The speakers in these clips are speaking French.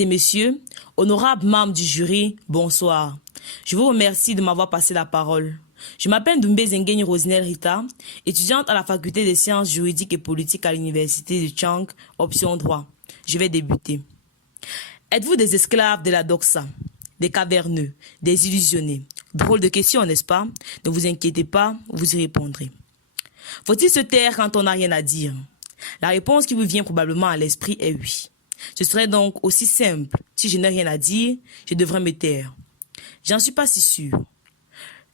et messieurs, honorables membres du jury, bonsoir. Je vous remercie de m'avoir passé la parole. Je m'appelle Doumbé Zengheni Rosinel Rita, étudiante à la faculté des sciences juridiques et politiques à l'université de Chang, option droit. Je vais débuter. Êtes-vous des esclaves de la doxa, des caverneux, des illusionnés? Drôle de question, n'est-ce pas? Ne vous inquiétez pas, vous y répondrez. Faut-il se taire quand on n'a rien à dire? La réponse qui vous vient probablement à l'esprit est oui. Ce serait donc aussi simple. Si je n'ai rien à dire, je devrais me taire. J'en suis pas si sûr.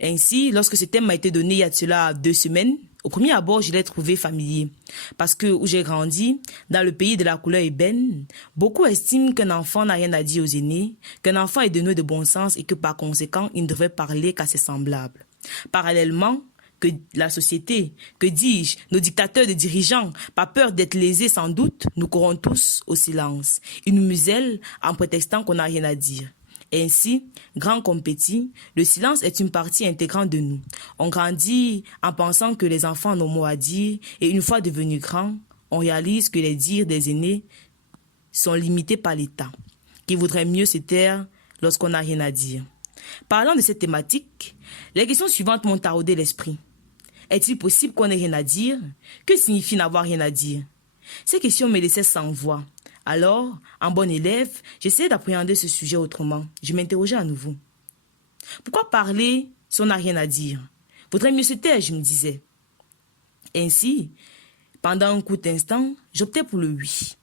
Ainsi, lorsque ce thème m'a été donné il y a de cela 2 semaines, au premier abord, je l'ai trouvé familier. Parce que où j'ai grandi, dans le pays de la couleur ébène, beaucoup estiment qu'un enfant n'a rien à dire aux aînés, qu'un enfant est dénué de bon sens et que par conséquent, il ne devrait parler qu'à ses semblables. Parallèlement, que la société, que dis-je, nos dictateurs de dirigeants, pas peur d'être lésés sans doute, nous courons tous au silence. Ils nous musellent en prétextant qu'on n'a rien à dire. Ainsi, grand comme petit, le silence est une partie intégrante de nous. On grandit en pensant que les enfants ont nos mots à dire et une fois devenus grands, on réalise que les dires des aînés sont limités par l'État, qui voudrait mieux se taire lorsqu'on n'a rien à dire. Parlant de cette thématique, les questions suivantes m'ont taraudé l'esprit. Est-il possible qu'on n'ait rien à dire? Que signifie n'avoir rien à dire? Ces questions me laissaient sans voix. Alors, en bon élève, j'essayais d'appréhender ce sujet autrement. Je m'interrogeais à nouveau. Pourquoi parler si on n'a rien à dire? Vaudrait mieux se taire, je me disais. Ainsi, pendant un court instant, j'optais pour le oui,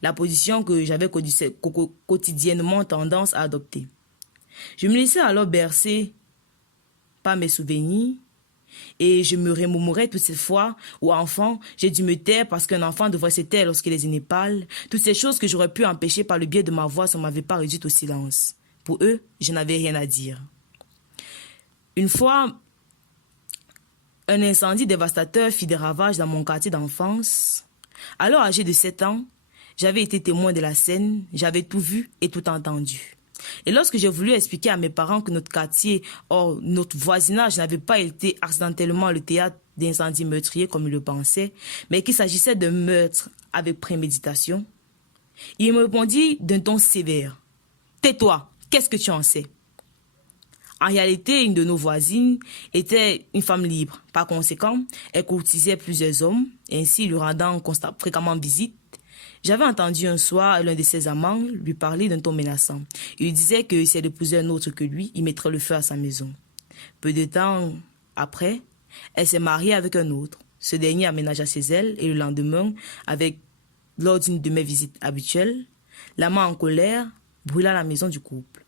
la position que j'avais quotidiennement tendance à adopter. Je me laissais alors bercer par mes souvenirs et je me remémorais toutes ces fois où, enfant, j'ai dû me taire parce qu'un enfant devrait se taire lorsque les aînés parlent, toutes ces choses que j'aurais pu empêcher par le biais de ma voix si on ne m'avait pas réduite au silence. Pour eux, je n'avais rien à dire. Une fois, un incendie dévastateur fit des ravages dans mon quartier d'enfance. Alors, âgé de 7 ans, j'avais été témoin de la scène, j'avais tout vu et tout entendu. Et lorsque j'ai voulu expliquer à mes parents que notre quartier, or notre voisinage n'avait pas été accidentellement le théâtre d'incendies meurtriers comme ils le pensaient, mais qu'il s'agissait de meurtres avec préméditation, il me répondit d'un ton sévère. « Tais-toi, qu'est-ce que tu en sais ?» En réalité, une de nos voisines était une femme libre. Par conséquent, elle courtisait plusieurs hommes, ainsi lui rendant fréquemment visite. J'avais entendu un soir l'un de ses amants lui parler d'un ton menaçant. Il lui disait que si elle épousait un autre que lui, il mettrait le feu à sa maison. Peu de temps après, elle s'est mariée avec un autre. Ce dernier aménagea chez elle et le lendemain, lors d'une de mes visites habituelles, l'amant en colère brûla la maison du couple.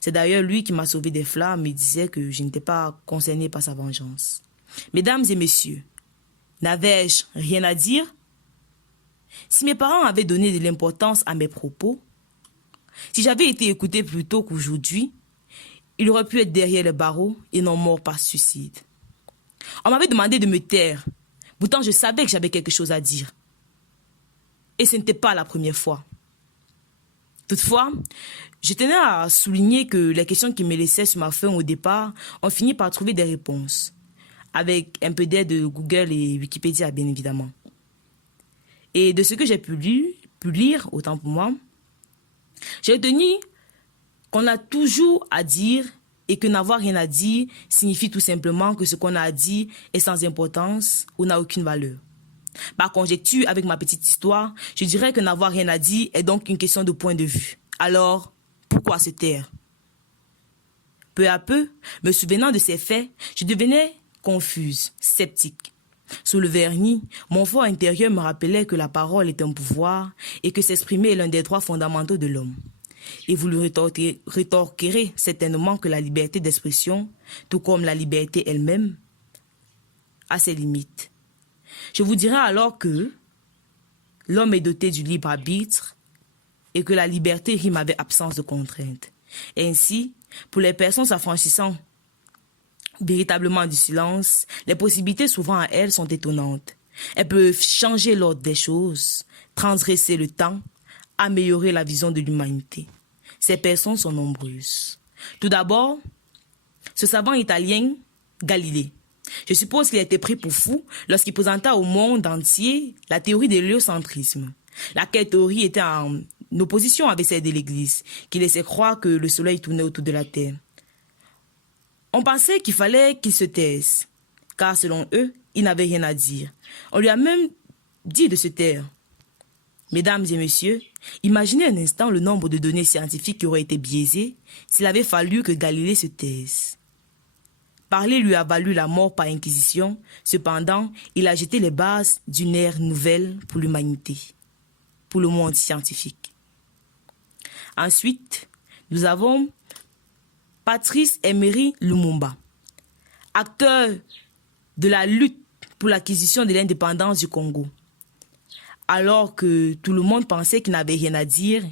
C'est d'ailleurs lui qui m'a sauvé des flammes et disait que je n'étais pas concerné par sa vengeance. Mesdames et messieurs, n'avais-je rien à dire? Si mes parents avaient donné de l'importance à mes propos, si j'avais été écouté plus tôt qu'aujourd'hui, il aurait pu être derrière le barreau et non mort par suicide. On m'avait demandé de me taire, pourtant je savais que j'avais quelque chose à dire. Et ce n'était pas la première fois. Toutefois, je tenais à souligner que les questions qui me laissaient sur ma faim au départ ont fini par trouver des réponses, avec un peu d'aide de Google et Wikipédia bien évidemment. Et de ce que j'ai pu lire, autant pour moi, j'ai retenu qu'on a toujours à dire et que n'avoir rien à dire signifie tout simplement que ce qu'on a à dire est sans importance ou n'a aucune valeur. Par conjecture, avec ma petite histoire, je dirais que n'avoir rien à dire est donc une question de point de vue. Alors, pourquoi se taire? Peu à peu, me souvenant de ces faits, je devenais confuse, sceptique. Sous le vernis, mon fort intérieur me rappelait que la parole est un pouvoir et que s'exprimer est l'un des droits fondamentaux de l'homme. Et vous lui rétorquerez certainement que la liberté d'expression, tout comme la liberté elle-même, a ses limites. Je vous dirai alors que l'homme est doté du libre arbitre et que la liberté rime avec absence de contrainte. Ainsi, pour les personnes s'affranchissant véritablement du silence, les possibilités souvent à elles sont étonnantes. Elles peuvent changer l'ordre des choses, transgresser le temps, améliorer la vision de l'humanité. Ces personnes sont nombreuses. Tout d'abord, ce savant italien, Galilée. Je suppose qu'il a été pris pour fou lorsqu'il présenta au monde entier la théorie de l'héliocentrisme, laquelle théorie était en opposition avec celle de l'Église, qui laissait croire que le soleil tournait autour de la terre. On pensait qu'il fallait qu'il se taise, car selon eux, il n'avait rien à dire. On lui a même dit de se taire. Mesdames et messieurs, imaginez un instant le nombre de données scientifiques qui auraient été biaisées s'il avait fallu que Galilée se taise. Parler lui a valu la mort par inquisition, cependant, il a jeté les bases d'une ère nouvelle pour l'humanité, pour le monde scientifique. Ensuite, nous avons Patrice Emery Lumumba, acteur de la lutte pour l'acquisition de l'indépendance du Congo. Alors que tout le monde pensait qu'il n'avait rien à dire,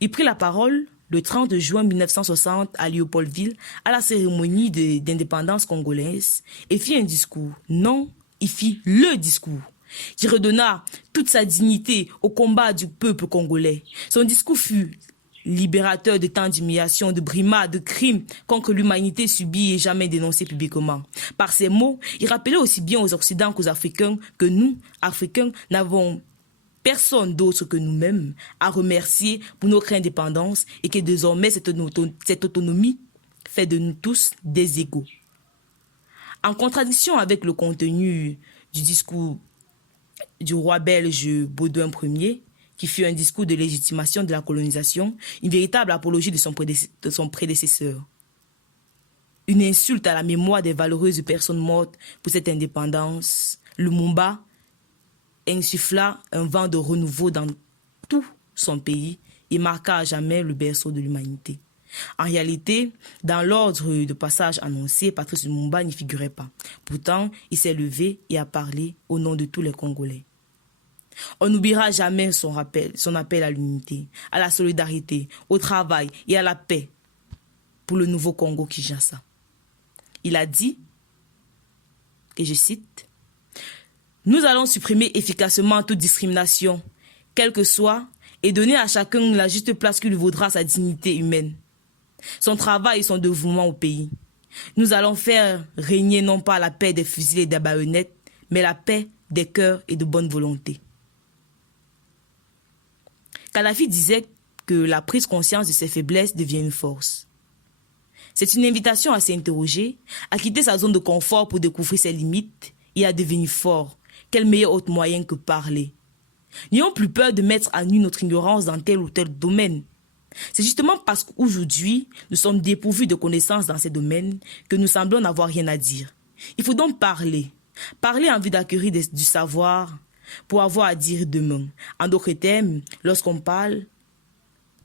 il prit la parole le 30 juin 1960 à Léopoldville à la cérémonie d'indépendance congolaise et fit un discours. Non, il fit le discours qui redonna toute sa dignité au combat du peuple congolais. Son discours fut libérateur de tant d'humiliations, de brimades, de crimes contre l'humanité subis et jamais dénoncés publiquement. Par ces mots, il rappelait aussi bien aux Occidentaux qu'aux Africains que nous, Africains, n'avons personne d'autre que nous-mêmes à remercier pour notre indépendance et que désormais cette autonomie fait de nous tous des égaux. En contradiction avec le contenu du discours du roi belge Baudouin Ier, qui fut un discours de légitimation de la colonisation, une véritable apologie de son prédécesseur. Une insulte à la mémoire des valeureuses personnes mortes pour cette indépendance, Lumumba insuffla un vent de renouveau dans tout son pays et marqua à jamais le berceau de l'humanité. En réalité, dans l'ordre de passage annoncé, Patrice Lumumba n'y figurait pas. Pourtant, il s'est levé et a parlé au nom de tous les Congolais. On n'oubliera jamais son appel à l'unité, à la solidarité, au travail et à la paix pour le nouveau Congo-Kinshasa. Il a dit, et je cite, « Nous allons supprimer efficacement toute discrimination, quelle que soit, et donner à chacun la juste place qui lui vaudra sa dignité humaine, son travail et son dévouement au pays. Nous allons faire régner non pas la paix des fusils et des baïonnettes, mais la paix des cœurs et de bonne volonté. » Kadhafi disait que la prise conscience de ses faiblesses devient une force. C'est une invitation à s'interroger, à quitter sa zone de confort pour découvrir ses limites et à devenir fort. Quel meilleur autre moyen que parler? N'ayons plus peur de mettre à nu notre ignorance dans tel ou tel domaine. C'est justement parce qu'aujourd'hui, nous sommes dépourvus de connaissances dans ces domaines que nous semblons n'avoir rien à dire. Il faut donc parler. Parler en vue d'acquérir du savoir pour avoir à dire demain. En d'autres termes, lorsqu'on parle,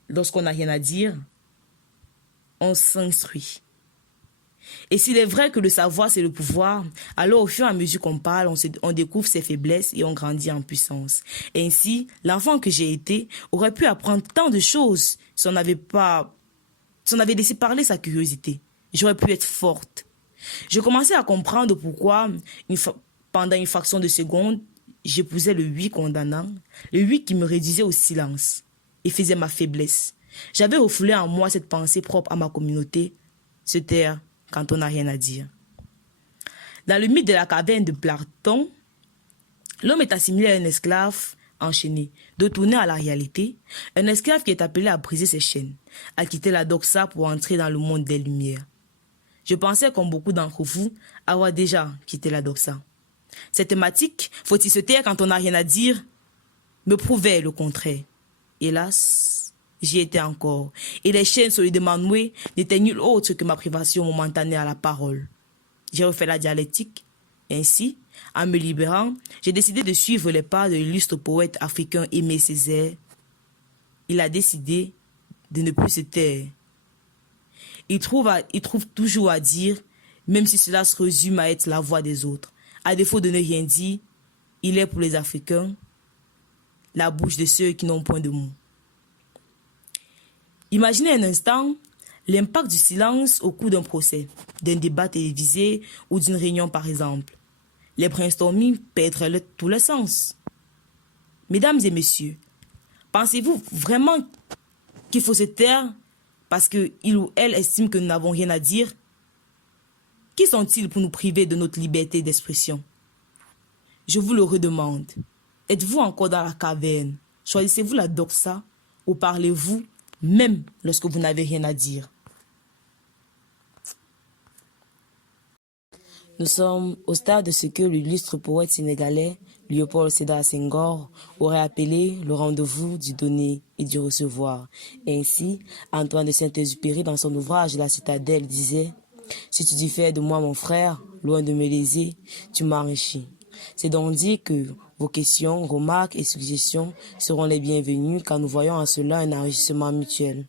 lorsqu'on n'a rien à dire, on s'instruit. Et s'il est vrai que le savoir, c'est le pouvoir, alors au fur et à mesure qu'on parle, on découvre ses faiblesses et on grandit en puissance. Et ainsi, l'enfant que j'ai été aurait pu apprendre tant de choses si on avait laissé parler sa curiosité. J'aurais pu être forte. Je commençais à comprendre pourquoi, pendant une fraction de seconde, j'épousais le oui condamnant, le oui qui me réduisait au silence et faisait ma faiblesse. J'avais refoulé en moi cette pensée propre à ma communauté, se taire quand on n'a rien à dire. Dans le mythe de la caverne de Platon, l'homme est assimilé à un esclave enchaîné. De tourner à la réalité, un esclave qui est appelé à briser ses chaînes, à quitter la doxa pour entrer dans le monde des lumières. Je pensais, comme beaucoup d'entre vous, avoir déjà quitté la doxa. Cette thématique, faut-il se taire quand on n'a rien à dire, me prouvait le contraire. Hélas, j'y étais encore, et les chaînes solidement nouées n'étaient nul autre que ma privation momentanée à la parole. J'ai refait la dialectique. Ainsi, en me libérant, j'ai décidé de suivre les pas de l'illustre poète africain Aimé Césaire. Il a décidé de ne plus se taire. Il trouve toujours à dire, même si cela se résume à être la voix des autres. À défaut de ne rien dire, il est pour les Africains la bouche de ceux qui n'ont point de mots. Imaginez un instant l'impact du silence au cours d'un procès, d'un débat télévisé ou d'une réunion par exemple. Les brainstorming perdraient tout le sens. Mesdames et messieurs, pensez-vous vraiment qu'il faut se taire parce qu'il ou elle estime que nous n'avons rien à dire? Qui sont-ils pour nous priver de notre liberté d'expression? Je vous le redemande. Êtes-vous encore dans la caverne? Choisissez-vous la doxa ou parlez-vous même lorsque vous n'avez rien à dire? Nous sommes au stade de ce que l'illustre poète sénégalais Léopold Sédar Senghor aurait appelé le rendez-vous du donner et du recevoir. Ainsi, Antoine de Saint-Exupéry, dans son ouvrage La Citadelle, disait « Si tu diffères de moi, mon frère, loin de me léser, tu m'enrichis. » C'est donc dire que vos questions, remarques et suggestions seront les bienvenues car nous voyons en cela un enrichissement mutuel.